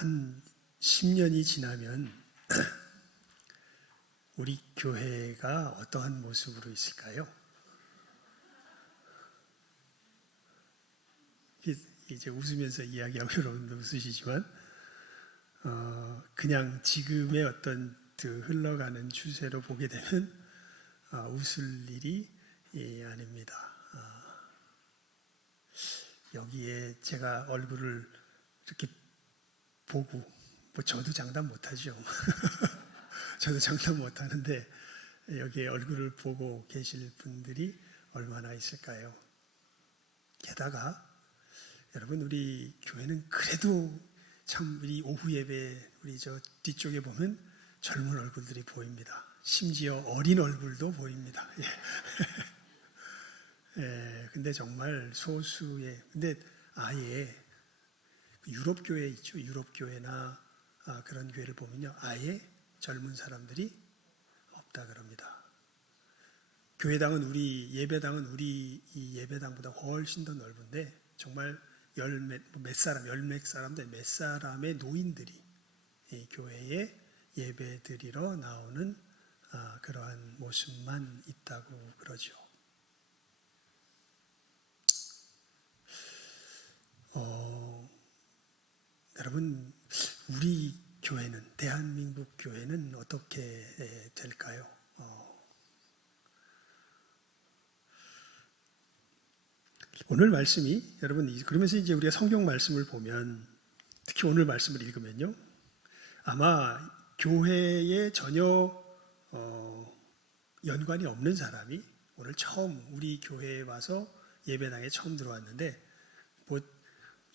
한 10년이 지나면 우리 교회가 어떠한 모습으로 있을까요? 이제 웃으면서 이야기하고 여러분도 웃으시지만 그냥 지금의 어떤 흘러가는 추세로 보게 되면 웃을 일이 아닙니다. 여기에 제가 얼굴을 이렇게 보고 저도 장담 못하죠. 저도 장담 못하는데 여기에 얼굴을 보고 계실 분들이 얼마나 있을까요? 게다가 여러분 우리 교회는 그래도 참 우리 오후 예배 우리 저 뒤쪽에 보면 젊은 얼굴들이 보입니다. 심지어 어린 얼굴도 보입니다. 근데 정말 소수의 근데 아예 유럽 교회 있죠. 유럽 교회나 그런 교회를 보면요, 아예 젊은 사람들이 없다 그럽니다. 교회당은 우리 예배당은 우리 이 예배당보다 훨씬 더 넓은데 정말 몇 사람들 몇 사람의 노인들이 이 교회에 예배 드리러 나오는 그러한 모습만 있다고 그러죠. 여러분 우리 교회는 대한민국 교회는 어떻게 될까요? 오늘 말씀이 여러분 그러면서 이제 우리가 성경 말씀을 보면 특히 오늘 말씀을 읽으면요 아마 교회에 전혀 연관이 없는 사람이 오늘 처음 우리 교회에 와서 예배당에 처음 들어왔는데 뭐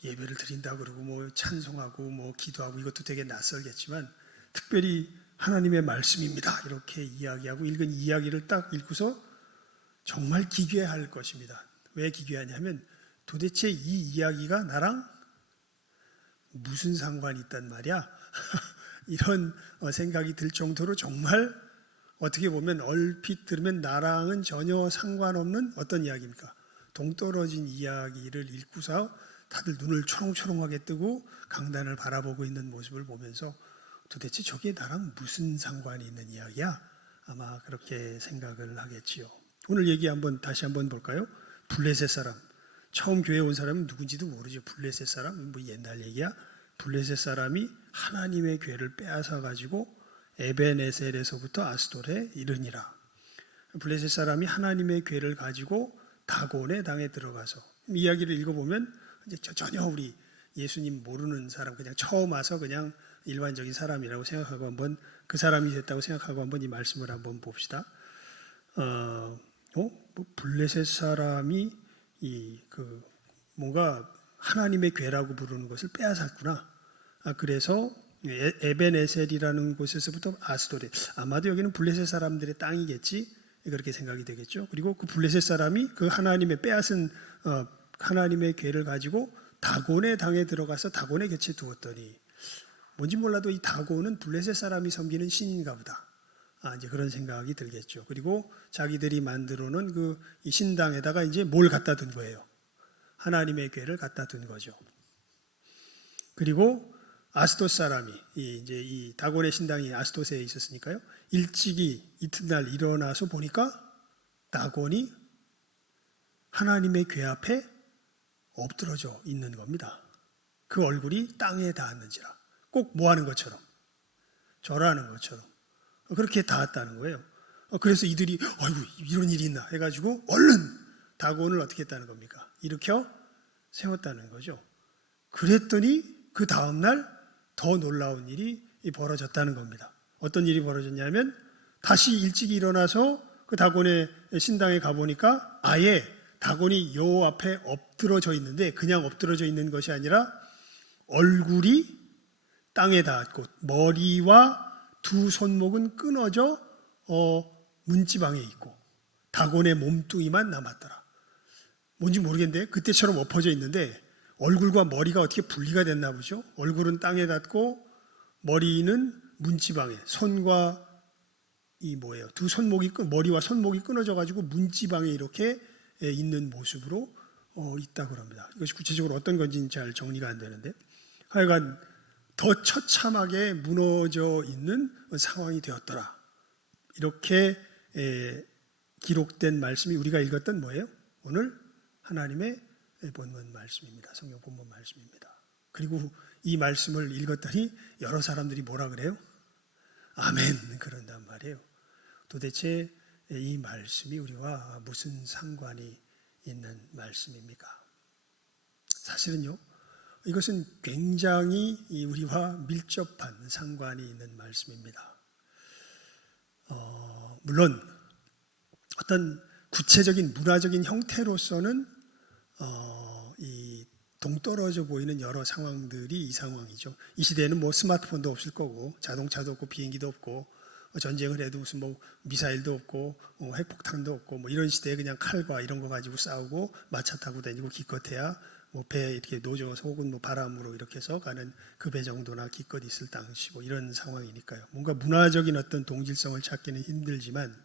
예배를 드린다고 그러고 뭐 찬송하고 뭐 기도하고 이것도 되게 낯설겠지만 특별히 하나님의 말씀입니다 이렇게 이야기하고 읽은 이야기를 딱 읽고서 정말 기괴할 것입니다. 왜 기괴하냐면 도대체 이 이야기가 나랑 무슨 상관이 있단 말이야? 이런 생각이 들 정도로 정말 어떻게 보면 얼핏 들으면 나랑은 전혀 상관없는 어떤 이야기입니까? 동떨어진 이야기를 읽고서 다들 눈을 초롱초롱하게 뜨고 강단을 바라보고 있는 모습을 보면서 도대체 저게 나랑 무슨 상관이 있는 이야기야? 아마 그렇게 생각을 하겠지요. 오늘 얘기 다시 한번 볼까요? 블레셋 사람. 처음 교회에 온 사람은 누군지도 모르죠. 블레셋 사람, 뭐 옛날 얘기야. 블레셋 사람이 하나님의 괴를 빼앗아 가지고 에벤에셀에서부터 아스돌에 이르니라. 블레셋 사람이 하나님의 괴를 가지고 다곤의 당에 들어가서 이야기를 읽어보면 이제 전혀 우리 예수님 모르는 사람 그냥 처음 와서 그냥 일반적인 사람이라고 생각하고 한번 그 사람이 됐다고 생각하고 한번 이 말씀을 한번 봅시다. 블레셋 사람이 뭔가 하나님의 괴라고 부르는 것을 빼앗았구나. 그래서 에벤에셀이라는 곳에서부터 아스돌에 아마도 여기는 블레셋 사람들의 땅이겠지 그렇게 생각이 되겠죠. 그리고 그 블레셋 사람이 그 하나님의 빼앗은 하나님의 괴를 가지고 다곤의 당에 들어가서 다곤의 곁에 두었더니 뭔지 몰라도 이 다곤은 블레셋 사람이 섬기는 신인가 보다. 이제 그런 생각이 들겠죠. 그리고 자기들이 만들어 놓은 이 신당에다가 이제 뭘 갖다 둔 거예요? 하나님의 괴를 갖다 둔 거죠. 그리고 아스돗 사람이 이제 이 다곤의 신당이 아스돗에 있었으니까요. 일찍이 이튿날 일어나서 보니까 다곤이 하나님의 괴 앞에 엎드러져 있는 겁니다. 그 얼굴이 땅에 닿았는지라. 꼭 뭐 하는 것처럼, 절하는 것처럼 그렇게 닿았다는 거예요. 그래서 이들이 아이고 이런 일이 있나 해가지고 얼른 다곤을 어떻게 했다는 겁니까? 일으켜 세웠다는 거죠. 그랬더니 그 다음날 더 놀라운 일이 벌어졌다는 겁니다. 어떤 일이 벌어졌냐면 다시 일찍 일어나서 그 다곤의 신당에 가보니까 아예 다곤이 요 앞에 엎드러져 있는데 그냥 엎드러져 있는 것이 아니라 얼굴이 땅에 닿았고 머리와 두 손목은 끊어져 문지방에 있고 다곤의 몸뚱이만 남았더라. 뭔지 모르겠는데 그때처럼 엎어져 있는데 얼굴과 머리가 어떻게 분리가 됐나 보죠. 얼굴은 땅에 닿고 머리는 문지방에 손과 두 손목이 머리와 손목이 끊어져 가지고 문지방에 이렇게 있는 모습으로 있다고 합니다. 이것이 구체적으로 어떤 건지는 잘 정리가 안 되는데 하여간 더 처참하게 무너져 있는 상황이 되었더라. 이렇게 기록된 말씀이 우리가 읽었던 뭐예요? 오늘 하나님의 본문 말씀입니다. 성경 본문 말씀입니다. 그리고 이 말씀을 읽었더니 여러 사람들이 뭐라 그래요? 아멘 그런단 말이에요. 도대체 이 말씀이 우리와 무슨 상관이 있는 말씀입니까? 사실은요, 이것은 굉장히 우리와 밀접한 상관이 있는 말씀입니다. 물론 어떤 구체적인 문화적인 형태로서는 이 동떨어져 보이는 여러 상황들이 이 상황이죠. 이 시대에는 뭐 스마트폰도 없을 거고, 자동차도 없고, 비행기도 없고, 전쟁을 해도 무슨 뭐 미사일도 없고, 핵폭탄도 없고, 뭐 이런 시대에 그냥 칼과 이런 거 가지고 싸우고, 마차 타고 다니고, 기껏해야 뭐 배 이렇게 노져서 혹은 뭐 바람으로 이렇게 해서 가는 그 배 정도나 기껏 있을 당시고 이런 상황이니까요. 뭔가 문화적인 어떤 동질성을 찾기는 힘들지만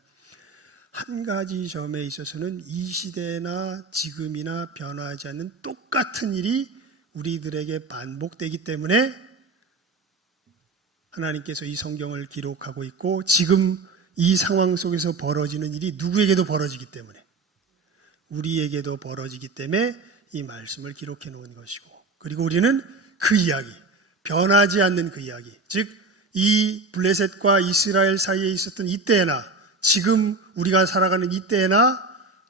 한 가지 점에 있어서는 이 시대나 지금이나 변하지 않는 똑같은 일이 우리들에게 반복되기 때문에 하나님께서 이 성경을 기록하고 있고 지금 이 상황 속에서 벌어지는 일이 누구에게도 벌어지기 때문에 우리에게도 벌어지기 때문에 이 말씀을 기록해 놓은 것이고 그리고 우리는 그 이야기, 변하지 않는 그 이야기, 즉 이 블레셋과 이스라엘 사이에 있었던 이때나 지금 우리가 살아가는 이때나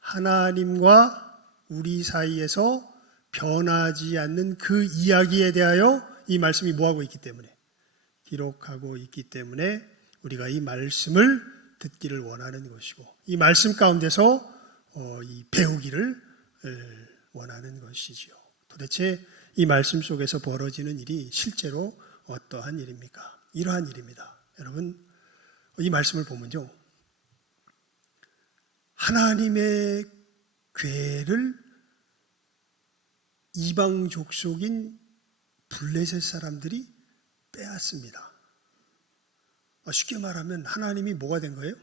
하나님과 우리 사이에서 변하지 않는 그 이야기에 대하여 이 말씀이 뭐하고 있기 때문에 기록하고 있기 때문에 우리가 이 말씀을 듣기를 원하는 것이고 이 말씀 가운데서 이 배우기를 원하는 것이지요. 도대체 이 말씀 속에서 벌어지는 일이 실제로 어떠한 일입니까? 이러한 일입니다. 여러분, 이 말씀을 보면요, 하나님의 궤를 이방 족속인 블레셋 사람들이 빼앗습니다. 쉽게 말하면 하나님이 뭐가 된 거예요?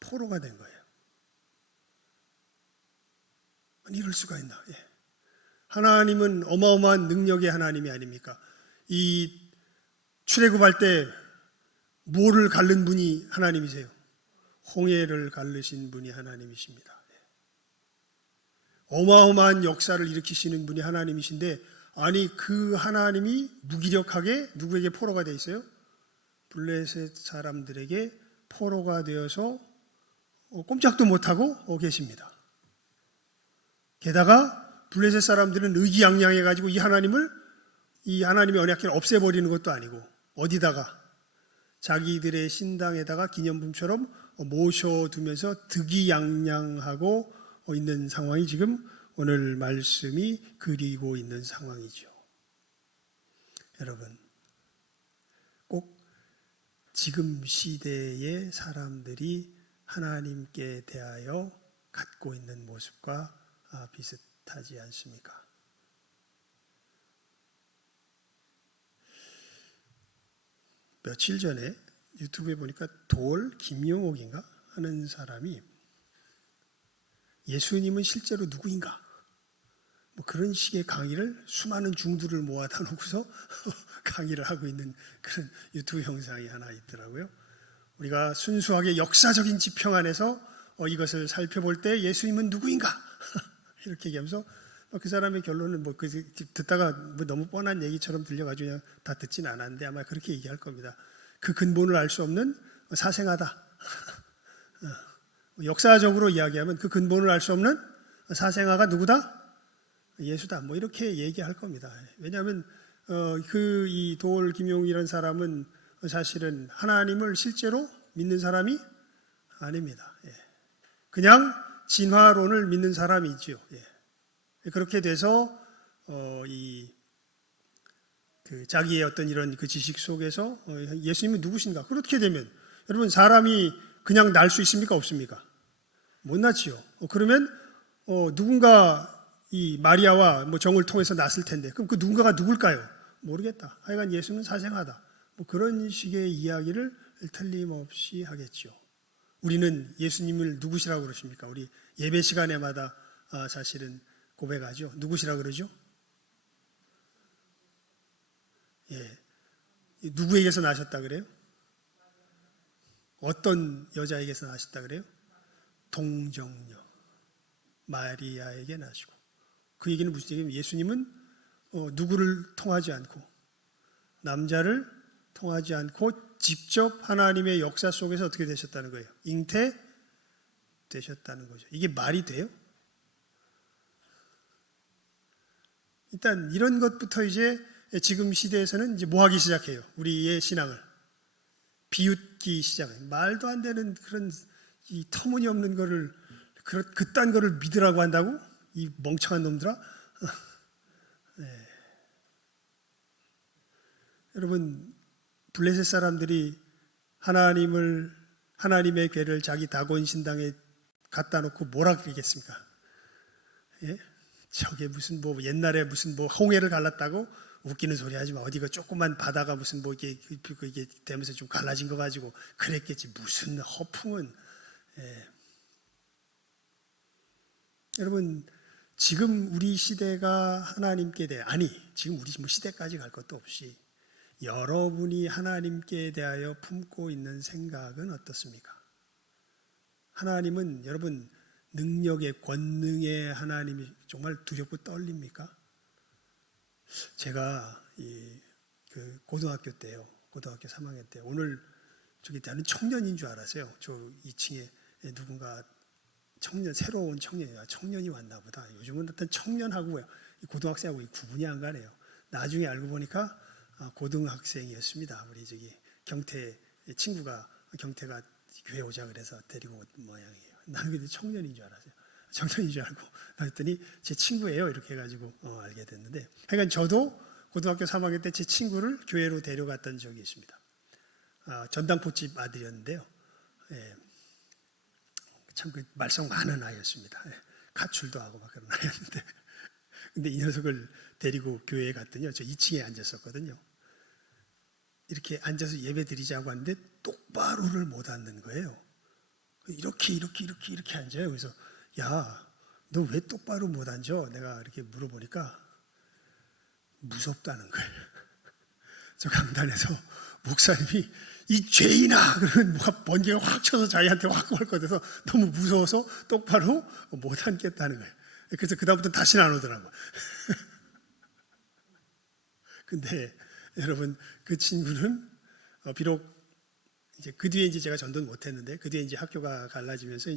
포로가 된 거예요. 이럴 수가 있나? 예. 하나님은 어마어마한 능력의 하나님이 아닙니까? 이 출애굽할 때 뭐를 가른 분이 하나님이세요? 홍해를 가르신 분이 하나님이십니다. 어마어마한 역사를 일으키시는 분이 하나님이신데 아니 그 하나님이 무기력하게 누구에게 포로가 되어 있어요? 블레셋 사람들에게 포로가 되어서 꼼짝도 못하고 계십니다. 게다가 블레셋 사람들은 의기양양해가지고 이 하나님의 언약궤를 없애버리는 것도 아니고 어디다가 자기들의 신당에다가 기념품처럼 모셔두면서 득이양양하고 있는 상황이 지금 오늘 말씀이 그리고 있는 상황이죠. 여러분, 꼭 지금 시대의 사람들이 하나님께 대하여 갖고 있는 모습과 비슷하지 않습니까? 며칠 전에 유튜브에 보니까 돌 김용옥인가 하는 사람이 예수님은 실제로 누구인가? 뭐 그런 식의 강의를 수많은 중들을 모아다 놓고서 강의를 하고 있는 그런 유튜브 영상이 하나 있더라고요. 우리가 순수하게 역사적인 지평 안에서 이것을 살펴볼 때 예수님은 누구인가? 이렇게 얘기하면서 그 사람의 결론은 뭐 듣다가 뭐 너무 뻔한 얘기처럼 들려가지고 그냥 다 듣진 않았는데 아마 그렇게 얘기할 겁니다. 그 근본을 알 수 없는 사생아다. 역사적으로 이야기하면 그 근본을 알 수 없는 사생아가 누구다? 예수다. 뭐 이렇게 얘기할 겁니다. 왜냐하면 이 돌 김용이라는 사람은 사실은 하나님을 실제로 믿는 사람이 아닙니다. 그냥 진화론을 믿는 사람이지요. 그렇게 돼서 자기의 어떤 이런 그 지식 속에서 예수님은 누구신가? 그렇게 되면 여러분 사람이 그냥 날 수 있습니까? 없습니까? 못 낳지요. 그러면 누군가 이 마리아와 뭐 정을 통해서 낳았을 텐데 그럼 그 누군가가 누굴까요? 모르겠다. 하여간 예수는 사생하다. 뭐 그런 식의 이야기를 틀림없이 하겠죠. 우리는 예수님을 누구시라고 그러십니까? 우리 예배 시간에마다 사실은 고백하죠. 누구시라고 그러죠? 예. 누구에게서 나셨다 그래요? 어떤 여자에게서 나셨다 그래요? 동정녀 마리아에게 나시고. 그 얘기는 무슨 얘기냐면 예수님은 누구를 통하지 않고 남자를 통하지 않고 직접 하나님의 역사 속에서 어떻게 되셨다는 거예요? 잉태되셨다는 거죠. 이게 말이 돼요? 일단 이런 것부터 이제 지금 시대에서는 이제 뭐 하기 시작해요? 우리의 신앙을 비웃기 시작해요. 말도 안 되는 그런 이 터무니없는 거를 그딴 거를 믿으라고 한다고? 이 멍청한 놈들아? 네. 여러분 블레셋 사람들이 하나님의 괴를 자기 다곤 신당에 갖다 놓고 뭐라 그러겠습니까? 예? 저게 무슨 뭐 옛날에 무슨 뭐 홍해를 갈랐다고 웃기는 소리 하지 마. 어디 그 조그만 바다가 무슨 뭐 이게 되면서 좀 갈라진 거 가지고 그랬겠지. 무슨 허풍은. 예. 여러분 지금 우리 시대가 하나님께 대해 지금 우리 뭐 시대까지 갈 것도 없이 여러분이 하나님께 대하여 품고 있는 생각은 어떻습니까? 하나님은 여러분 능력의 권능의 하나님이 정말 두렵고 떨립니까? 제가 그 고등학교 때요. 고등학교 3학년 때 오늘 나는 청년인 줄 알았어요. 저 2층에 누군가 새로운 청년이 왔나 보다. 요즘은 어떤 청년하고 고등학생하고 구분이 안 가네요. 나중에 알고 보니까 고등학생이었습니다. 우리 경태 친구가 경태가 교회 오자 그래서 데리고 온 모양이에요. 나는 근데 청년인 줄 알았어요. 청년인 줄 알고 그랬더니 제 친구예요. 이렇게 해가지고 알게 됐는데, 하여간 저도 고등학교 3학년 때 제 친구를 교회로 데려갔던 적이 있습니다. 전당포집 아들이었는데요. 예, 참 그 말썽 많은 아이였습니다. 예, 가출도 하고 막 그런 아이였는데, 근데 이 녀석을 데리고 교회에 갔더니요, 저 2층에 앉았었거든요. 이렇게 앉아서 예배 드리자고 하는데 똑바로를 못 앉는 거예요. 이렇게 앉아요. 그래서 야, 너 왜 똑바로 못 앉아? 내가 이렇게 물어보니까 무섭다는 거예요. 저 강단에서 목사님이 이 죄인아! 그러면 뭐가 번개가 확 쳐서 자기한테 확 올 것 같아서 너무 무서워서 똑바로 못 앉겠다는 거예요. 그래서 그다음부터 다시는 안 오더라고요. 근데 여러분 그 친구는 비록 이제 그 뒤에 제가 전도는 못했는데 그 뒤에 학교가 갈라지면서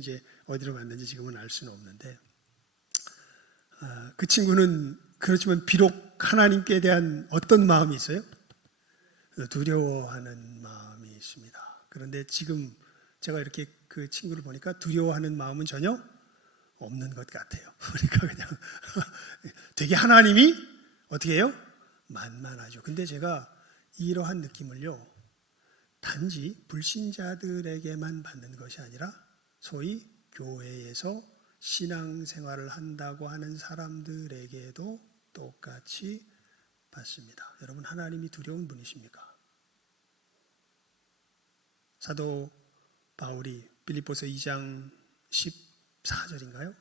어디로 갔는지 지금은 알 수는 없는데, 그 친구는 그렇지만 비록 하나님께 대한 어떤 마음이 있어요? 두려워하는 마음이 있습니다. 그런데 지금 제가 이렇게 그 친구를 보니까 두려워하는 마음은 전혀 없는 것 같아요. 그러니까 그냥 되게 하나님이 어떻게 해요? 만만하죠. 근데 제가 이러한 느낌을요, 단지 불신자들에게만 받는 것이 아니라 소위 교회에서 신앙생활을 한다고 하는 사람들에게도 똑같이 받습니다. 여러분 하나님이 두려운 분이십니까? 사도 바울이 빌립보서 2장 14절인가요?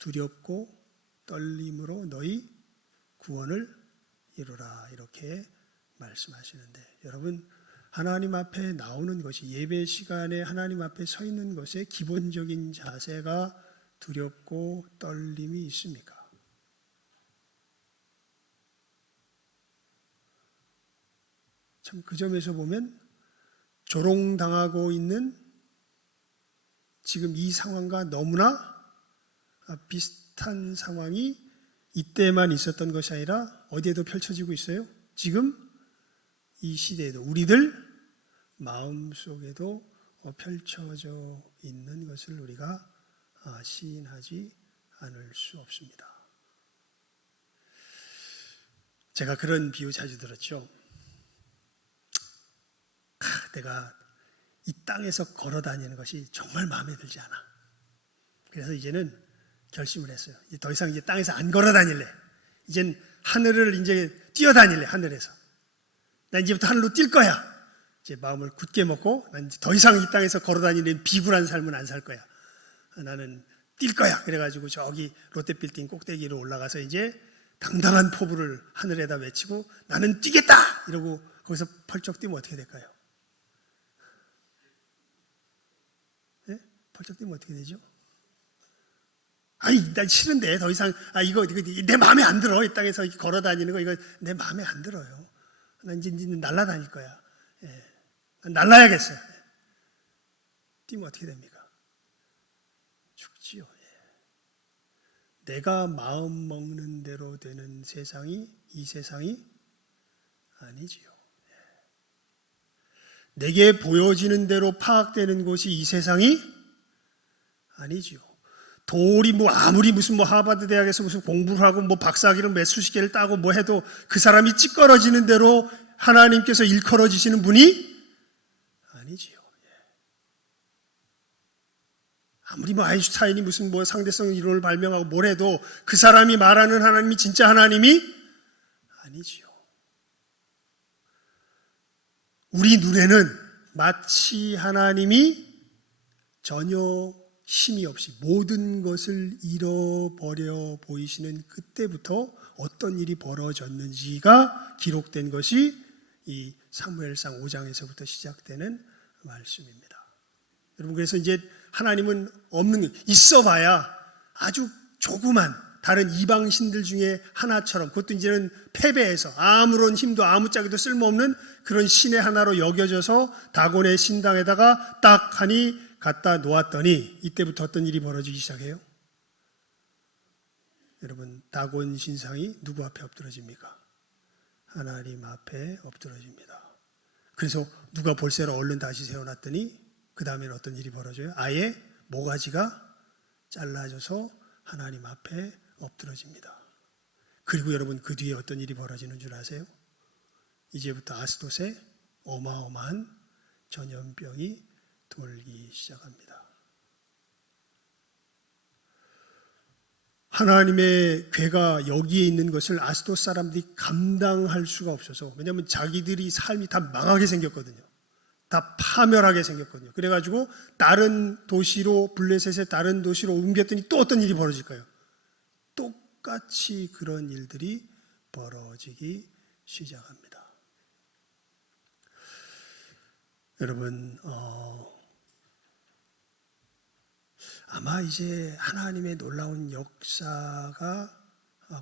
두렵고 떨림으로 너희 구원을 이루라, 이렇게 말씀하시는데, 여러분 하나님 앞에 나오는 것이, 예배 시간에 하나님 앞에 서 있는 것의 기본적인 자세가 두렵고 떨림이 있습니까? 참 그 점에서 보면 조롱당하고 있는 지금 이 상황과 너무나 비슷한 상황이 이때만 있었던 것이 아니라 어디에도 펼쳐지고 있어요? 지금 이 시대에도, 우리들 마음속에도 펼쳐져 있는 것을 우리가 시인하지 않을 수 없습니다. 제가 그런 비유 자주 들었죠. 내가 이 땅에서 걸어 다니는 것이 정말 마음에 들지 않아. 그래서 이제는 결심을 했어요. 더 이상 땅에서 안 걸어 다닐래. 이젠 하늘을 뛰어다닐래. 하늘에서. 난 이제부터 하늘로 뛸 거야. 이제 마음을 굳게 먹고 난 더 이상 이 땅에서 걸어 다니는 비굴한 삶은 안 살 거야. 나는 뛸 거야. 그래가지고 저기 롯데빌딩 꼭대기로 올라가서 이제 당당한 포부를 하늘에다 외치고 나는 뛰겠다! 이러고 거기서 펄쩍 뛰면 어떻게 될까요? 네? 펄쩍 뛰면 어떻게 되죠? 아니, 난 싫은데 더 이상 이거 내 마음에 안 들어. 이 땅에서 이렇게 걸어 다니는 거 이거 내 마음에 안 들어요. 난 이제 날아다닐 거야. 예. 난 날아야겠어요. 예. 뛰면 어떻게 됩니까? 죽지요. 예. 내가 마음 먹는 대로 되는 세상이 이 세상이 아니지요. 예. 내게 보여지는 대로 파악되는 곳이 이 세상이 아니지요. 돌이 아무리 무슨 하버드 대학에서 무슨 공부를 하고 박사학위를 몇 수십 개를 따고 해도 그 사람이 찌꺼러지는 대로 하나님께서 일컬어지시는 분이 아니지요. 아무리 아인슈타인이 무슨 상대성 이론을 발명하고 뭘 해도 그 사람이 말하는 하나님이 진짜 하나님이 아니지요. 우리 눈에는 마치 하나님이 전혀 힘이 없이 모든 것을 잃어버려 보이시는 그때부터 어떤 일이 벌어졌는지가 기록된 것이 이 사무엘상 5장에서부터 시작되는 말씀입니다. 여러분, 그래서 이제 하나님은 있어봐야 아주 조그만 다른 이방신들 중에 하나처럼, 그것도 이제는 패배해서 아무런 힘도 아무짝에도 쓸모없는 그런 신의 하나로 여겨져서 다곤의 신당에다가 딱 하니 갖다 놓았더니 이때부터 어떤 일이 벌어지기 시작해요? 여러분, 다곤 신상이 누구 앞에 엎드러집니까? 하나님 앞에 엎드러집니다. 그래서 누가 볼세로 얼른 다시 세워놨더니 그 다음에는 어떤 일이 벌어져요? 아예 모가지가 잘라져서 하나님 앞에 엎드러집니다. 그리고 여러분, 그 뒤에 어떤 일이 벌어지는 줄 아세요? 이제부터 아스돗에 어마어마한 전염병이 돌기 시작합니다. 하나님의 괴가 여기에 있는 것을 아스돗 사람들이 감당할 수가 없어서, 왜냐하면 자기들이 삶이 다 망하게 생겼거든요. 다 파멸하게 생겼거든요. 그래가지고 다른 도시로, 블레셋의 다른 도시로 옮겼더니 또 어떤 일이 벌어질까요? 똑같이 그런 일들이 벌어지기 시작합니다. 여러분, 아마 이제 하나님의 놀라운 역사가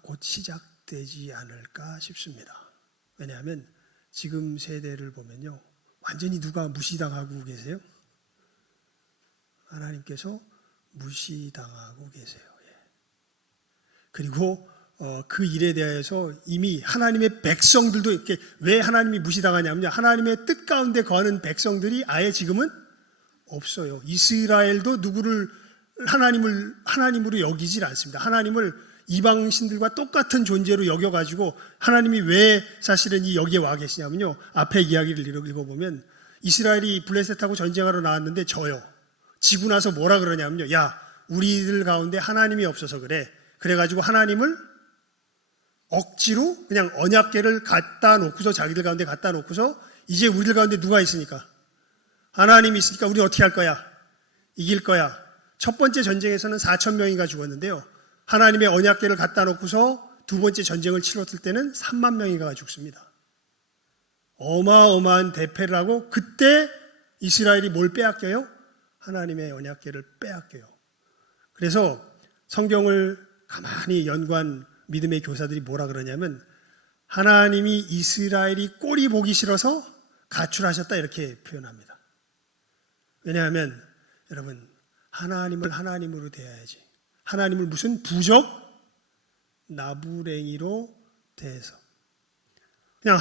곧 시작되지 않을까 싶습니다. 왜냐하면 지금 세대를 보면요, 완전히 누가 무시당하고 계세요? 하나님께서 무시당하고 계세요. 그리고 그 일에 대해서 이미 하나님의 백성들도 이렇게, 왜 하나님이 무시당하냐면요, 하나님의 뜻 가운데 거하는 백성들이 아예 지금은 없어요. 이스라엘도 누구를 하나님으로 여기질 않습니다. 하나님을 이방신들과 똑같은 존재로 여겨가지고, 하나님이 왜 사실은 여기에 와 계시냐면요, 앞에 이야기를 읽어보면 이스라엘이 블레셋하고 전쟁하러 나왔는데 져요. 지고 나서 뭐라 그러냐면요, 야, 우리들 가운데 하나님이 없어서 그래. 그래가지고 하나님을 억지로 그냥 언약궤를 갖다 놓고서, 자기들 가운데 갖다 놓고서, 이제 우리들 가운데 누가 있으니까? 하나님이 있으니까 우리 어떻게 할 거야? 이길 거야. 첫 번째 전쟁에서는 4,000명이가 죽었는데요, 하나님의 언약궤를 갖다 놓고서 두 번째 전쟁을 치렀을 때는 3만 명이가 죽습니다. 어마어마한 대패를 하고, 그때 이스라엘이 뭘 빼앗겨요? 하나님의 언약궤를 빼앗겨요. 그래서 성경을 가만히 연구한 믿음의 교사들이 뭐라 그러냐면, 하나님이 이스라엘이 꼴이 보기 싫어서 가출하셨다, 이렇게 표현합니다. 왜냐하면 여러분, 하나님을 하나님으로 대해야지, 하나님을 무슨 부적 나부랭이로 대해서 그냥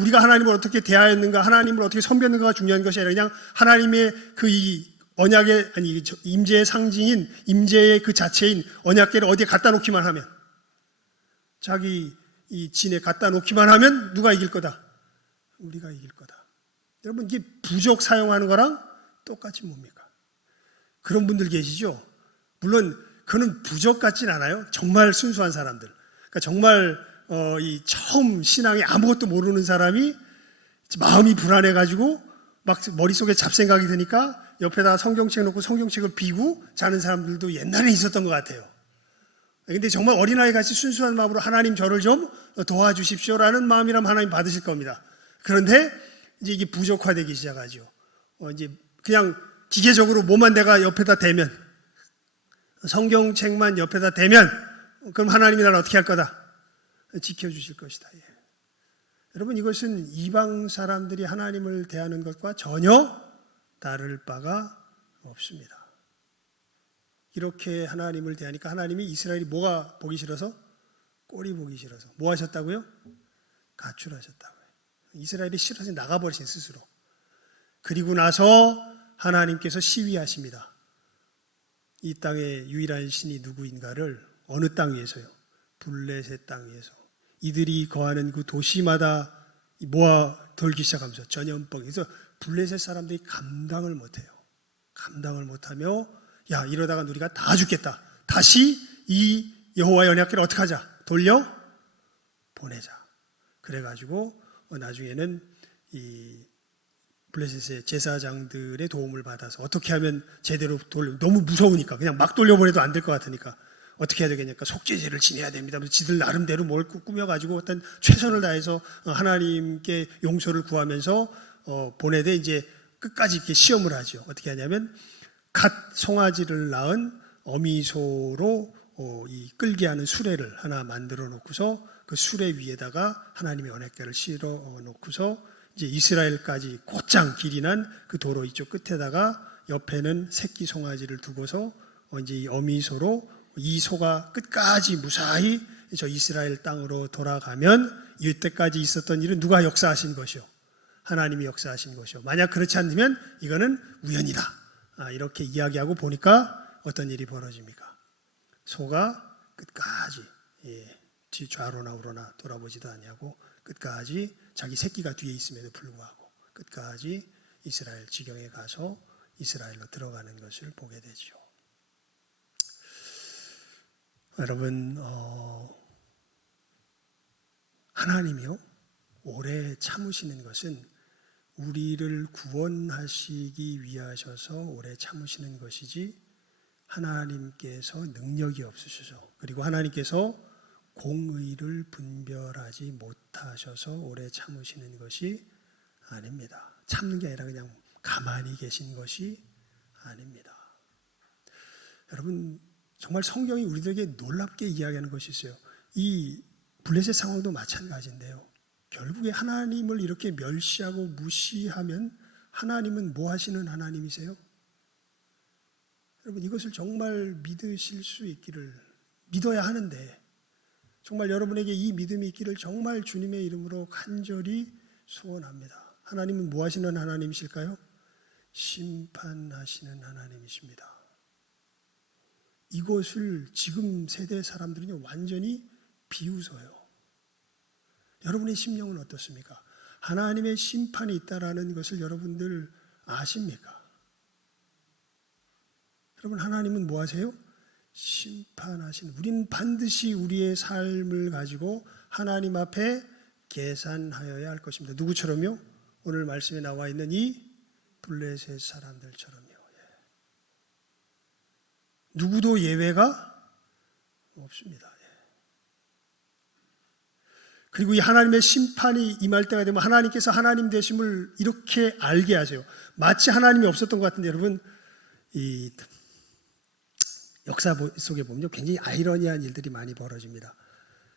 우리가 하나님을 어떻게 대하였는가, 하나님을 어떻게 섬겼는가가 중요한 것이 아니라, 그냥 하나님의 언약의, 임재의 상징인, 임재의 그 자체인 언약궤를 어디에 갖다 놓기만 하면, 자기 이 진에 갖다 놓기만 하면 누가 이길 거다? 우리가 이길 거다. 여러분, 이게 부적 사용하는 거랑 똑같이 뭡니까? 그런 분들 계시죠? 물론 그는 부적 같진 않아요. 정말 순수한 사람들. 그러니까 정말 처음 신앙에 아무것도 모르는 사람이 마음이 불안해가지고 막 머릿속에 잡생각이 드니까 옆에다 성경책 놓고 성경책을 비고 자는 사람들도 옛날에 있었던 것 같아요. 근데 정말 어린아이 같이 순수한 마음으로 하나님 저를 좀 도와주십시오라는 마음이라면 하나님 받으실 겁니다. 그런데 이제 이게 부족화되기 시작하죠. 이제 그냥 기계적으로 뭐만 내가 옆에다 대면, 성경책만 옆에다 대면, 그럼 하나님이 나를 어떻게 할 거다? 지켜주실 것이다. 예. 여러분, 이것은 이방 사람들이 하나님을 대하는 것과 전혀 다를 바가 없습니다. 이렇게 하나님을 대하니까 하나님이 이스라엘이 뭐가 보기 싫어서? 꼴이 보기 싫어서. 뭐 하셨다고요? 가출하셨다고요. 이스라엘이 싫어서 나가버리신 스스로. 그리고 나서 하나님께서 시위하십니다. 이 땅의 유일한 신이 누구인가를 어느 땅 위에서요? 블레셋 땅 위에서. 이들이 거하는 그 도시마다 모아 돌기 시작하면서 전염병. 그래서 블레셋 사람들이 감당을 못해요. 감당을 못하며 야, 이러다가 우리가 다 죽겠다. 다시 이 여호와의 언약궤를 어떻게 하자? 돌려 보내자. 그래가지고 나중에는 이 블레셋의 제사장들의 도움을 받아서 어떻게 하면 제대로 너무 무서우니까 그냥 막 돌려보내도 안 될 것 같으니까 어떻게 해야 되겠냐니까 속죄제를 지내야 됩니다. 지들 나름대로 뭘 꾸며가지고 어떤 최선을 다해서 하나님께 용서를 구하면서 보내되 이제 끝까지 이렇게 시험을 하죠. 어떻게 하냐면 갓 송아지를 낳은 어미소로 이 끌게 하는 수레를 하나 만들어 놓고서 그 수레 위에다가 하나님의 언약궤를 실어 놓고서 이제 이스라엘까지 곧장 길이 난 그 도로 이쪽 끝에다가 옆에는 새끼 송아지를 두고서 이제 이 어미소로 이 소가 끝까지 무사히 저 이스라엘 땅으로 돌아가면 이때까지 있었던 일은 누가 역사하신 것이요? 하나님이 역사하신 것이요. 만약 그렇지 않으면 이거는 우연이다. 이렇게 이야기하고 보니까 어떤 일이 벌어집니까? 소가 끝까지 뒤 좌로나 우로나 돌아보지도 아니하고 끝까지 자기 새끼가 뒤에 있음에도 불구하고 끝까지 이스라엘 지경에 가서 이스라엘로 들어가는 것을 보게 되죠. 여러분, 하나님이요 오래 참으시는 것은 우리를 구원하시기 위하셔서 오래 참으시는 것이지 하나님께서 능력이 없으셔서 그리고 하나님께서 공의를 분별하지 못하셔서 오래 참으시는 것이 아닙니다. 참는 게 아니라 그냥 가만히 계신 것이 아닙니다. 여러분, 정말 성경이 우리들에게 놀랍게 이야기하는 것이 있어요. 이 블레셋 상황도 마찬가지인데요. 결국에 하나님을 이렇게 멸시하고 무시하면 하나님은 뭐 하시는 하나님이세요? 여러분, 이것을 정말 믿으실 수 있기를 믿어야 하는데 정말 여러분에게 이 믿음이 있기를 정말 주님의 이름으로 간절히 소원합니다. 하나님은 뭐 하시는 하나님이실까요? 심판하시는 하나님이십니다. 이것을 지금 세대 사람들은 완전히 비웃어요. 여러분의 심령은 어떻습니까? 하나님의 심판이 있다라는 것을 여러분들 아십니까? 여러분, 하나님은 뭐 하세요? 심판하시는. 우리는 반드시 우리의 삶을 가지고 하나님 앞에 계산하여야 할 것입니다. 누구처럼요? 오늘 말씀에 나와 있는 이 블레셋 사람들처럼요. 누구도 예외가 없습니다. 그리고 이 하나님의 심판이 임할 때가 되면 하나님께서 하나님 되심을 이렇게 알게 하세요. 마치 하나님이 없었던 것 같은데 여러분, 이 역사 속에 보면 굉장히 아이러니한 일들이 많이 벌어집니다.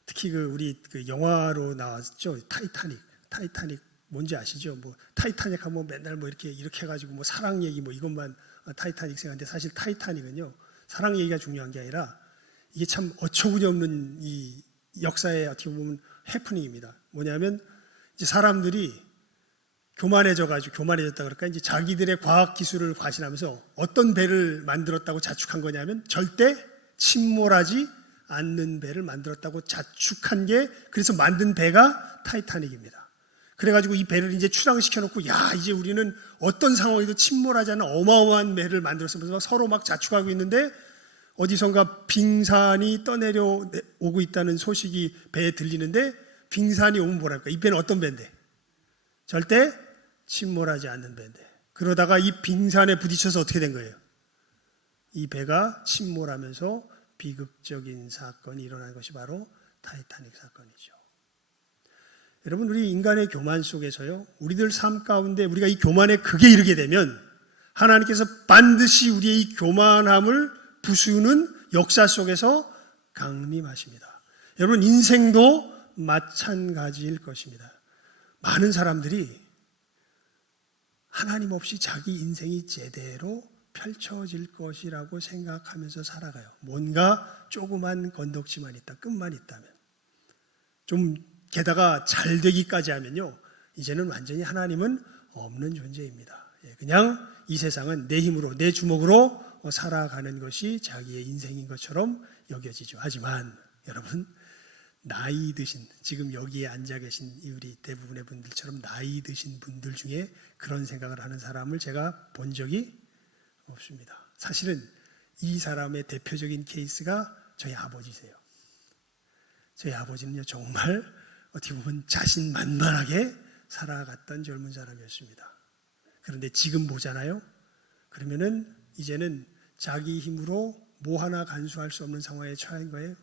특히 우리 영화로 나왔죠. 타이타닉 뭔지 아시죠? 뭐 타이타닉 하면 맨날 뭐 이렇게 해가지고 뭐 사랑 얘기 뭐 이것만 타이타닉 생각하는데 사실 타이타닉은요 사랑 얘기가 중요한 게 아니라 이게 참 어처구니 없는 이 역사의 어떻게 보면 해프닝입니다. 뭐냐면 이제 사람들이 교만해졌다 그럴까? 이제 자기들의 과학 기술을 과신하면서 어떤 배를 만들었다고 자축한 거냐면 절대 침몰하지 않는 배를 만들었다고 자축한 게 그래서 만든 배가 타이타닉입니다. 그래가지고 이 배를 이제 출항시켜놓고 야 이제 우리는 어떤 상황에도 침몰하지 않는 어마어마한 배를 만들었으면서 서로 막 자축하고 있는데 어디선가 빙산이 떠내려 오고 있다는 소식이 배에 들리는데 빙산이 오면 뭐랄까? 이 배는 어떤 배인데? 절대 침몰하지 않는 배인데 그러다가 이 빙산에 부딪혀서 어떻게 된 거예요? 이 배가 침몰하면서 비극적인 사건이 일어난 것이 바로 타이타닉 사건이죠. 여러분, 우리 인간의 교만 속에서요, 우리들 삶 가운데 우리가 이 교만에 극에 이르게 되면 하나님께서 반드시 우리의 이 교만함을 부수는 역사 속에서 강림하십니다. 여러분, 인생도 마찬가지일 것입니다. 많은 사람들이 하나님 없이 자기 인생이 제대로 펼쳐질 것이라고 생각하면서 살아가요. 뭔가 조그만 건덕지만 있다, 끝만 있다면. 좀 게다가 잘 되기까지 하면요, 이제는 완전히 하나님은 없는 존재입니다. 그냥 이 세상은 내 힘으로, 내 주먹으로 살아가는 것이 자기의 인생인 것처럼 여겨지죠. 하지만 여러분, 나이 드신, 지금 여기에 앉아 계신 우리 대부분의 분들처럼 나이 드신 분들 중에 그런 생각을 하는 사람을 제가 본 적이 없습니다. 사실은 이 사람의 대표적인 케이스가 저희 아버지세요. 저희 아버지는요, 정말 어떻게 보면 자신만만하게 살아갔던 젊은 사람이었습니다. 그런데 지금 보잖아요. 그러면은 이제는 자기 힘으로 뭐 하나 간수할 수 없는 상황에 처한 거예요.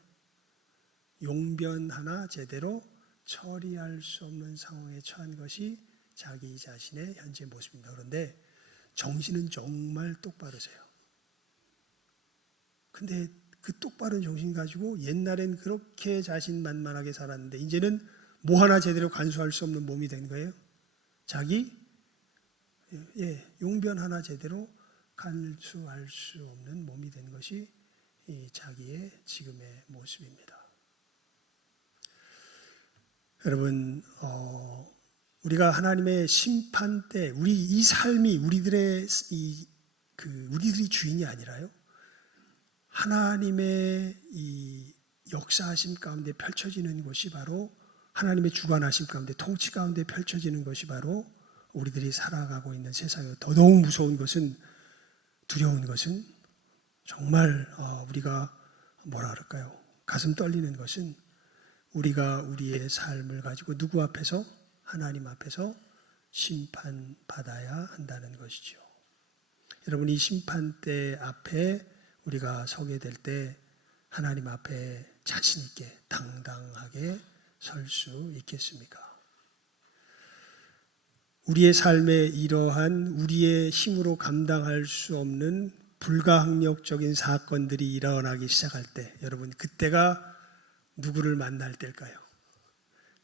용변 하나 제대로 처리할 수 없는 상황에 처한 것이 자기 자신의 현재 모습입니다. 그런데 정신은 정말 똑바르세요. 근데 그 똑바른 정신 가지고 옛날엔 그렇게 자신만만하게 살았는데 이제는 뭐 하나 제대로 간수할 수 없는 몸이 된 거예요. 자기 용변 하나 제대로 간수할 수 없는 몸이 된 것이 이 자기의 지금의 모습입니다. 여러분, 우리가 하나님의 심판 때 우리 이 삶이 우리들이 주인이 아니라요, 하나님의 이 역사하심 가운데 펼쳐지는 것이 바로 하나님의 주관하심 가운데 통치 가운데 펼쳐지는 것이 바로 우리들이 살아가고 있는 세상이에요. 더더욱 무서운 것은, 두려운 것은, 정말 우리가 뭐라 그럴까요? 가슴 떨리는 것은 우리가 우리의 삶을 가지고 누구 앞에서? 하나님 앞에서 심판받아야 한다는 것이죠. 여러분, 이 심판대 앞에 우리가 서게 될 때 하나님 앞에 자신 있게 당당하게 설 수 있겠습니까? 우리의 삶에 이러한 우리의 힘으로 감당할 수 없는 불가항력적인 사건들이 일어나기 시작할 때, 여러분, 그때가 누구를 만날 때일까요?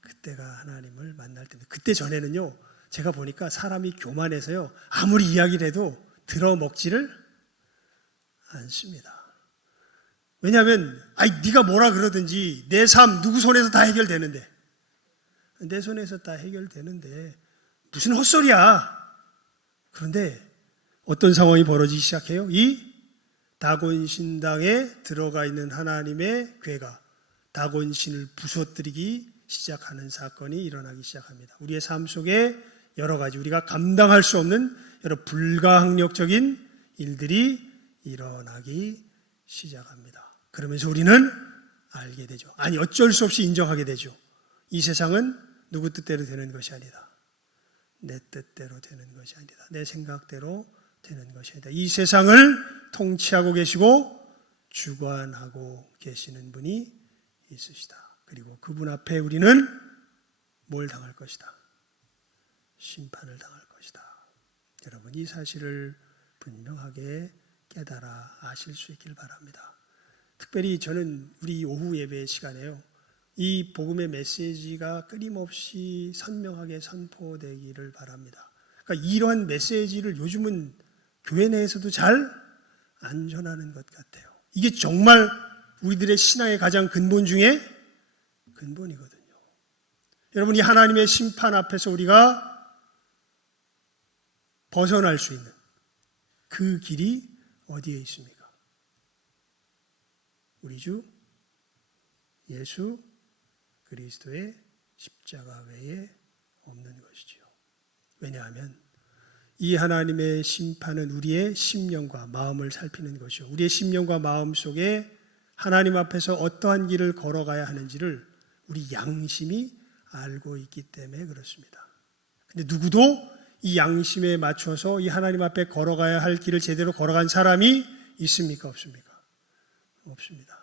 그때가 하나님을 만날 때입니다. 그때 전에는요, 제가 보니까 사람이 교만해서요, 아무리 이야기를 해도 들어먹지를 않습니다. 왜냐하면 네가 뭐라 그러든지 내 삶 누구 손에서 다 해결되는데, 내 손에서 다 해결되는데 무슨 헛소리야. 그런데 어떤 상황이 벌어지기 시작해요? 이 다곤신당에 들어가 있는 하나님의 괴가 다곤신을 부서뜨리기 시작하는 사건이 일어나기 시작합니다. 우리의 삶 속에 여러 가지 우리가 감당할 수 없는 여러 불가항력적인 일들이 일어나기 시작합니다. 그러면서 우리는 알게 되죠. 아니, 어쩔 수 없이 인정하게 되죠. 이 세상은 누구 뜻대로 되는 것이 아니다. 내 뜻대로 되는 것이 아니다. 내 생각대로 되는 것이 아니다. 이 세상을 통치하고 계시고 주관하고 계시는 분이 있으시다. 그리고 그분 앞에 우리는 뭘 당할 것이다? 심판을 당할 것이다. 여러분, 이 사실을 분명하게 깨달아 아실 수 있길 바랍니다. 특별히 저는 우리 오후 예배 시간에요, 이 복음의 메시지가 끊임없이 선명하게 선포되기를 바랍니다. 그러니까 이러한 메시지를 요즘은 교회 내에서도 잘 안 전하는 것 같아요. 이게 정말 우리들의 신앙의 가장 근본 중에 근본이거든요. 여러분, 이 하나님의 심판 앞에서 우리가 벗어날 수 있는 그 길이 어디에 있습니까? 우리 주 예수 그리스도의 십자가 외에 없는 것이지요. 왜냐하면 이 하나님의 심판은 우리의 심령과 마음을 살피는 것이요, 우리의 심령과 마음 속에 하나님 앞에서 어떠한 길을 걸어가야 하는지를 우리 양심이 알고 있기 때문에 그렇습니다. 근데 누구도 이 양심에 맞춰서 이 하나님 앞에 걸어가야 할 길을 제대로 걸어간 사람이 있습니까? 없습니까? 없습니다.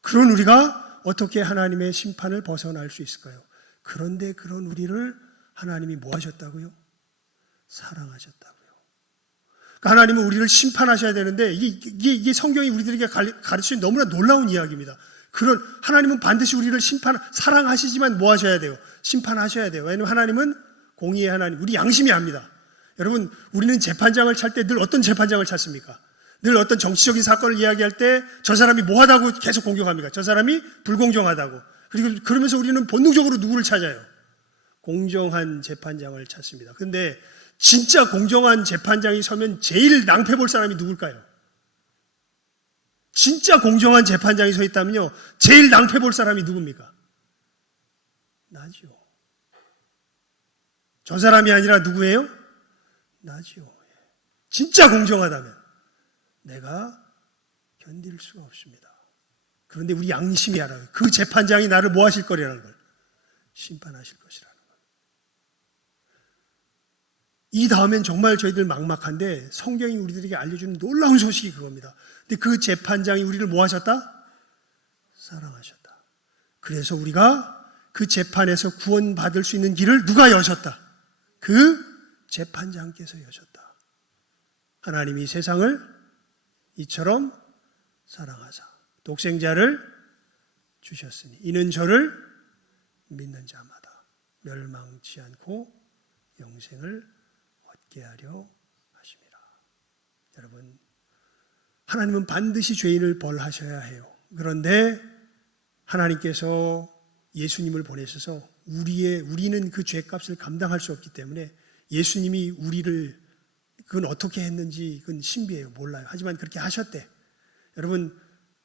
그런 우리가 어떻게 하나님의 심판을 벗어날 수 있을까요? 그런데 그런 우리를 하나님이 뭐 하셨다고요? 사랑하셨다고요. 그러니까 하나님은 우리를 심판하셔야 되는데 이게 성경이 우리들에게 가르치는 너무나 놀라운 이야기입니다. 그런 하나님은 반드시 우리를 사랑하시지만 뭐 하셔야 돼요? 심판하셔야 돼요. 왜냐하면 하나님은 공의의 하나님, 우리 양심이 합니다. 여러분, 우리는 재판장을 찰 때 늘 어떤 재판장을 찾습니까? 늘 어떤 정치적인 사건을 이야기할 때 저 사람이 뭐하다고 계속 공격합니까? 저 사람이 불공정하다고. 그리고 그러면서 우리는 본능적으로 누구를 찾아요? 공정한 재판장을 찾습니다. 그런데 진짜 공정한 재판장이 서면 제일 낭패 볼 사람이 누굴까요? 진짜 공정한 재판장이 서 있다면요, 제일 낭패 볼 사람이 누굽니까? 나지요. 저 사람이 아니라 누구예요? 나지요. 진짜 공정하다면 내가 견딜 수가 없습니다. 그런데 우리 양심이 알아요. 그 재판장이 나를 뭐 하실 거라는 걸? 심판하실 것이라는 걸. 이 다음엔 정말 저희들 막막한데 성경이 우리들에게 알려주는 놀라운 소식이 그겁니다. 근데 그 재판장이 우리를 뭐 하셨다? 사랑하셨다. 그래서 우리가 그 재판에서 구원받을 수 있는 길을 누가 여셨다? 그 재판장께서 여셨다. 하나님이 세상을 이처럼 사랑하사 독생자를 주셨으니 이는 저를 믿는 자마다 멸망치 않고 영생을 얻게 하려 하심이라. 여러분, 하나님은 반드시 죄인을 벌하셔야 해요. 그런데 하나님께서 예수님을 보내셔서 우리는 그 죄값을 감당할 수 없기 때문에 예수님이 우리를 그건 어떻게 했는지 그건 신비해요. 몰라요. 하지만 그렇게 하셨대. 여러분,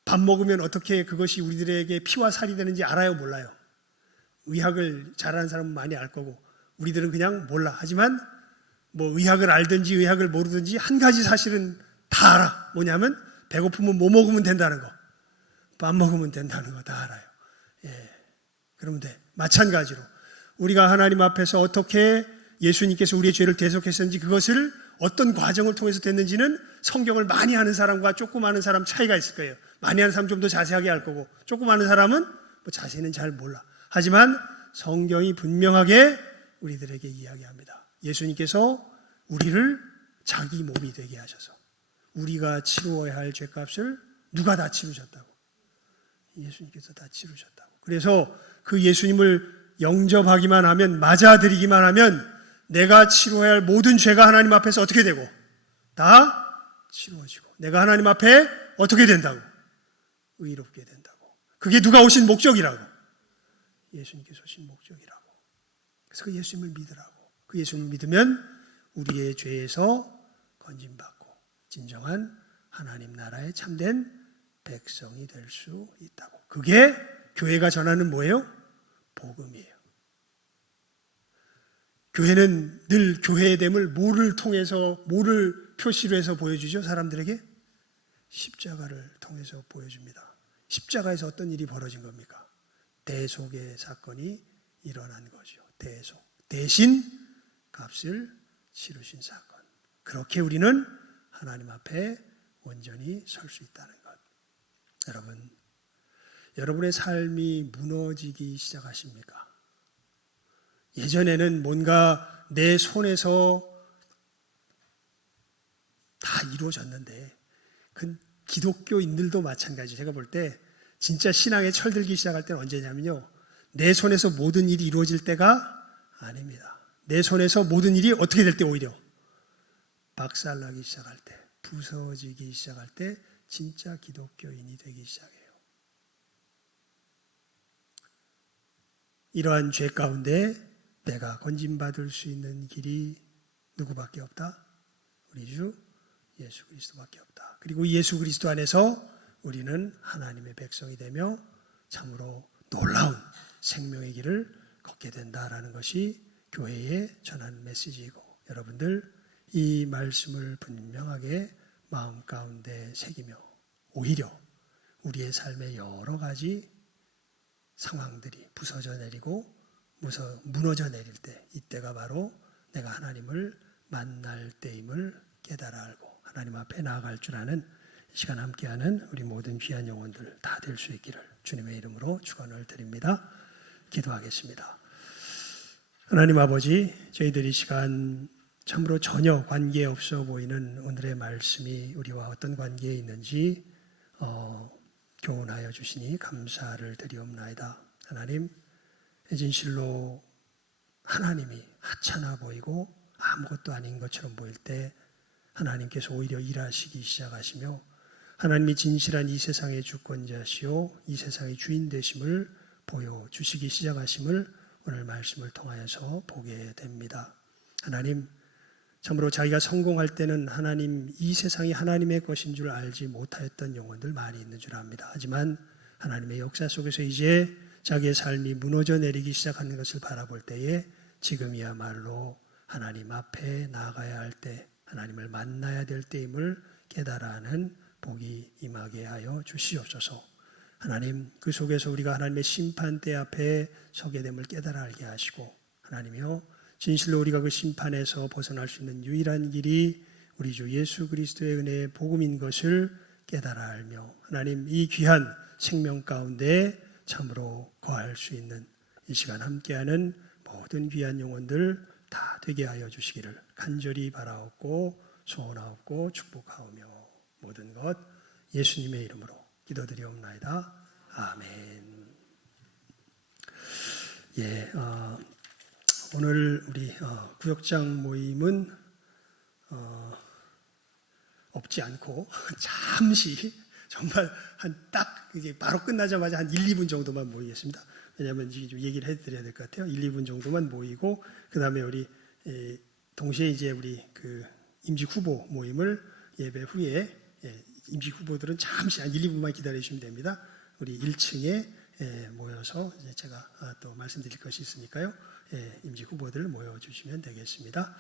밥 먹으면 어떻게 그것이 우리들에게 피와 살이 되는지 알아요? 몰라요? 의학을 잘하는 사람은 많이 알 거고 우리들은 그냥 몰라. 하지만 뭐 의학을 알든지 의학을 모르든지 한 가지 사실은 다 알아. 뭐냐면 배고프면 뭐 먹으면 된다는 거, 밥 먹으면 된다는 거 다 알아요. 그러면 돼. 마찬가지로 우리가 하나님 앞에서 어떻게 예수님께서 우리의 죄를 대속했는지 그것을 어떤 과정을 통해서 됐는지는 성경을 많이 아는 사람과 조금 아는 사람 차이가 있을 거예요. 많이 아는 사람 좀 더 자세하게 알 거고 조금 아는 사람은 뭐 자세히는 잘 몰라. 하지만 성경이 분명하게 우리들에게 이야기합니다. 예수님께서 우리를 자기 몸이 되게 하셔서 우리가 치루어야 할 죄값을 누가 다 치르셨다고? 예수님께서 다 치르셨다고. 그래서 그 예수님을 영접하기만 하면, 맞아들이기만 하면 내가 치루어야 할 모든 죄가 하나님 앞에서 어떻게 되고? 다 치루어지고 내가 하나님 앞에 어떻게 된다고? 의롭게 된다고. 그게 누가 오신 목적이라고? 예수님께서 오신 목적이라고. 그래서 그 예수님을 믿으라고. 그 예수님을 믿으면 우리의 죄에서 건짐받고 진정한 하나님 나라의 참된 백성이 될 수 있다고. 그게 교회가 전하는 뭐예요? 복음이에요. 교회는 늘 교회의 됨을 뭐를 통해서, 뭐를 표시로 해서 보여주죠? 사람들에게? 십자가를 통해서 보여줍니다. 십자가에서 어떤 일이 벌어진 겁니까? 대속의 사건이 일어난 거죠. 대속. 대신 값을 치르신 사건. 그렇게 우리는 하나님 앞에 온전히 설 수 있다는 것. 여러분, 여러분의 삶이 무너지기 시작하십니까? 예전에는 뭔가 내 손에서 다 이루어졌는데, 그 기독교인들도 마찬가지. 제가 볼 때 진짜 신앙에 철들기 시작할 때는 언제냐면요, 내 손에서 모든 일이 이루어질 때가 아닙니다. 내 손에서 모든 일이 어떻게 될 때 오히려 박살나기 시작할 때, 부서지기 시작할 때 진짜 기독교인이 되기 시작해요. 이러한 죄 가운데 내가 건짐받을 수 있는 길이 누구밖에 없다? 우리 주 예수 그리스도밖에 없다. 그리고 예수 그리스도 안에서 우리는 하나님의 백성이 되며 참으로 놀라운 생명의 길을 걷게 된다라는 것이 교회에 전하는 메시지이고, 여러분들 이 말씀을 분명하게 마음 가운데 새기며 오히려 우리의 삶의 여러 가지 상황들이 부서져 내리고 무너져 내릴 때, 이때가 바로 내가 하나님을 만날 때임을 깨달아 알고 하나님 앞에 나아갈 줄 아는 이 시간 함께하는 우리 모든 귀한 영혼들 다 될 수 있기를 주님의 이름으로 축원을 드립니다. 기도하겠습니다. 하나님 아버지, 저희들이 이 시간 참으로 전혀 관계없어 보이는 오늘의 말씀이 우리와 어떤 관계에 있는지 교훈하여 주시니 감사를 드리옵나이다. 하나님, 진실로 하나님이 하찮아 보이고 아무것도 아닌 것처럼 보일 때 하나님께서 오히려 일하시기 시작하시며 하나님이 진실한 이 세상의 주권자시오 이 세상의 주인 되심을 보여주시기 시작하심을 오늘 말씀을 통하여서 보게 됩니다. 하나님, 참으로 자기가 성공할 때는 하나님, 이 세상이 하나님의 것인 줄 알지 못하였던 영혼들 많이 있는 줄 압니다. 하지만 하나님의 역사 속에서 이제 자기의 삶이 무너져 내리기 시작하는 것을 바라볼 때에 지금이야말로 하나님 앞에 나아가야 할 때, 하나님을 만나야 될 때임을 깨달아하는 복이 임하게 하여 주시옵소서. 하나님, 그 속에서 우리가 하나님의 심판대 앞에 서게 됨을 깨달아 알게 하시고, 하나님이여 진실로 우리가 그 심판에서 벗어날 수 있는 유일한 길이 우리 주 예수 그리스도의 은혜의 복음인 것을 깨달아 알며 하나님, 이 귀한 생명 가운데 참으로 거할 수 있는 이 시간 함께하는 모든 귀한 영혼들 다 되게 하여 주시기를 간절히 바라옵고 소원하옵고 축복하오며 모든 것 예수님의 이름으로 기도드리옵나이다. 아멘. 오늘 우리 구역장 모임은 없지 않고 잠시 정말 이게 바로 끝나자마자 한 1, 2분 정도만 모이겠습니다. 왜냐하면 좀 얘기를 해드려야 될 것 같아요. 1, 2분 정도만 모이고 그 다음에 우리 동시에 이제 우리 그 임직 후보 모임을 예배 후에 임직 후보들은 잠시 한 1, 2분만 기다리시면 됩니다. 우리 1층에 모여서 이제 제가 또 말씀드릴 것이 있으니까요. 임직 후보들 모여주시면 되겠습니다.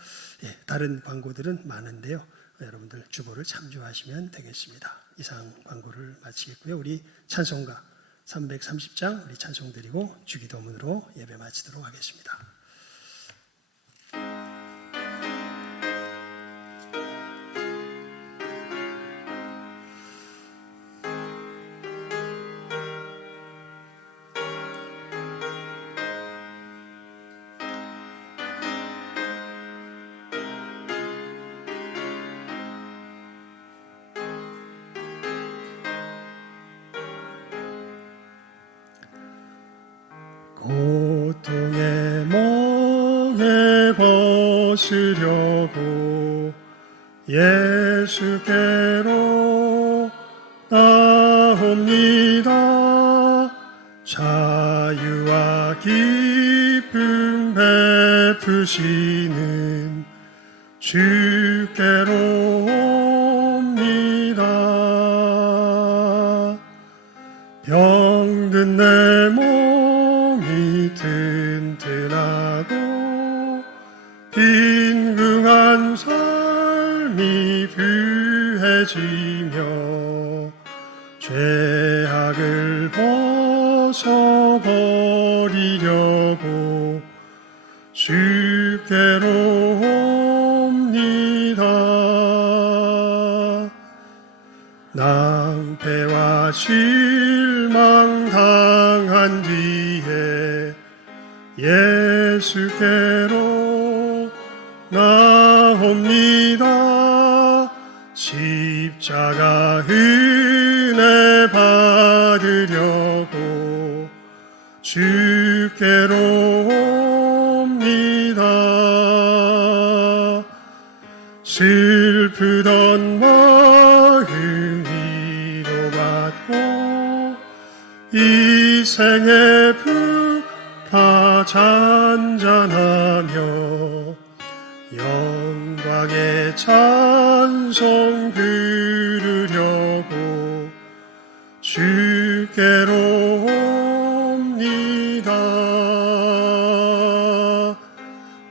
다른 광고들은 많은데요. 여러분들 주보를 참조하시면 되겠습니다. 이상 광고를 마치겠고요. 우리 찬송가 330장 우리 찬송 드리고 주기도문으로 예배 마치도록 하겠습니다. 고통의 멍에 벗으려고 예수께로 나옵니다. 자유와 기쁨 베푸시는 주께로 옵니다. 병든 내 몸이 튼튼하고 빈궁한 삶이 부해지며 죄악을 벗어버리려고 주께로 옵니다. 낭패와 실망 당한 뒤에 예수께로 나옵니다. 십자가 은혜 받으려고 주께로 옵니다. 슬프던 마음 위로받고 이 생의 풍파 잔잔하며 영광의 찬송 들으려고 주께로 옵니다.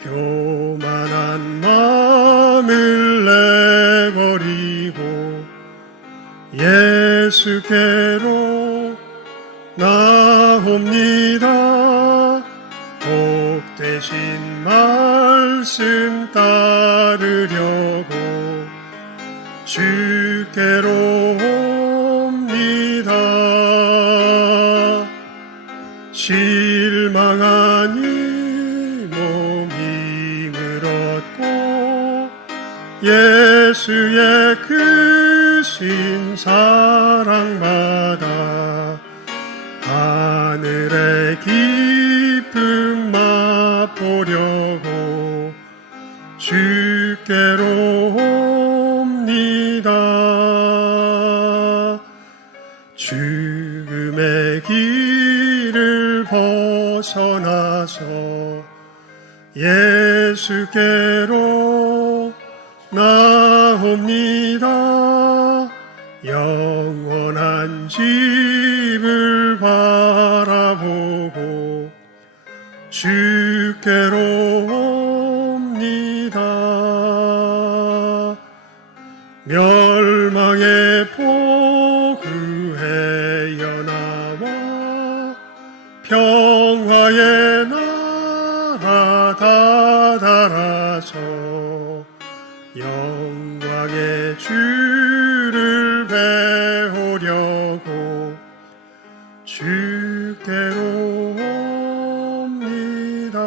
교만한 마음을 내버리고 예수께로 나옵니다. 복되신 말씀 따르려고 주께로 옵니다. 실망하니 예수의 크신 사랑받아 하늘의 기쁨 맛보려고 주께로 옵니다. 죽음의 길을 벗어나서 예수께로 나옵니다. 영원한 집을 바라보고 주께로 옵니다. 멸망의 포구에 연하와 평화의 나라 다다라서 영광의 주를 배우려고 주께로 옵니다.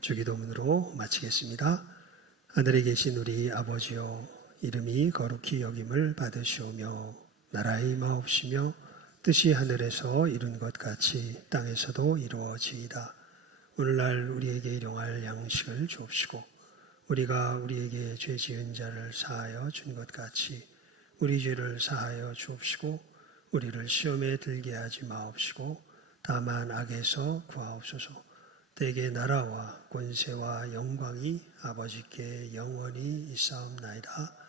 주기도문으로 마치겠습니다. 하늘에 계신 우리 아버지여, 이름이 거룩히 여김을 받으시오며 나라의 임하옵시며 뜻이 하늘에서 이룬 것 같이 땅에서도 이루어지이다. 오늘날 우리에게 일용할 양식을 주옵시고 우리가 우리에게 죄 지은 자를 사하여 준 것 같이 우리 죄를 사하여 주옵시고 우리를 시험에 들게 하지 마옵시고 다만 악에서 구하옵소서. 대개 나라와 권세와 영광이 아버지께 영원히 있사옵나이다.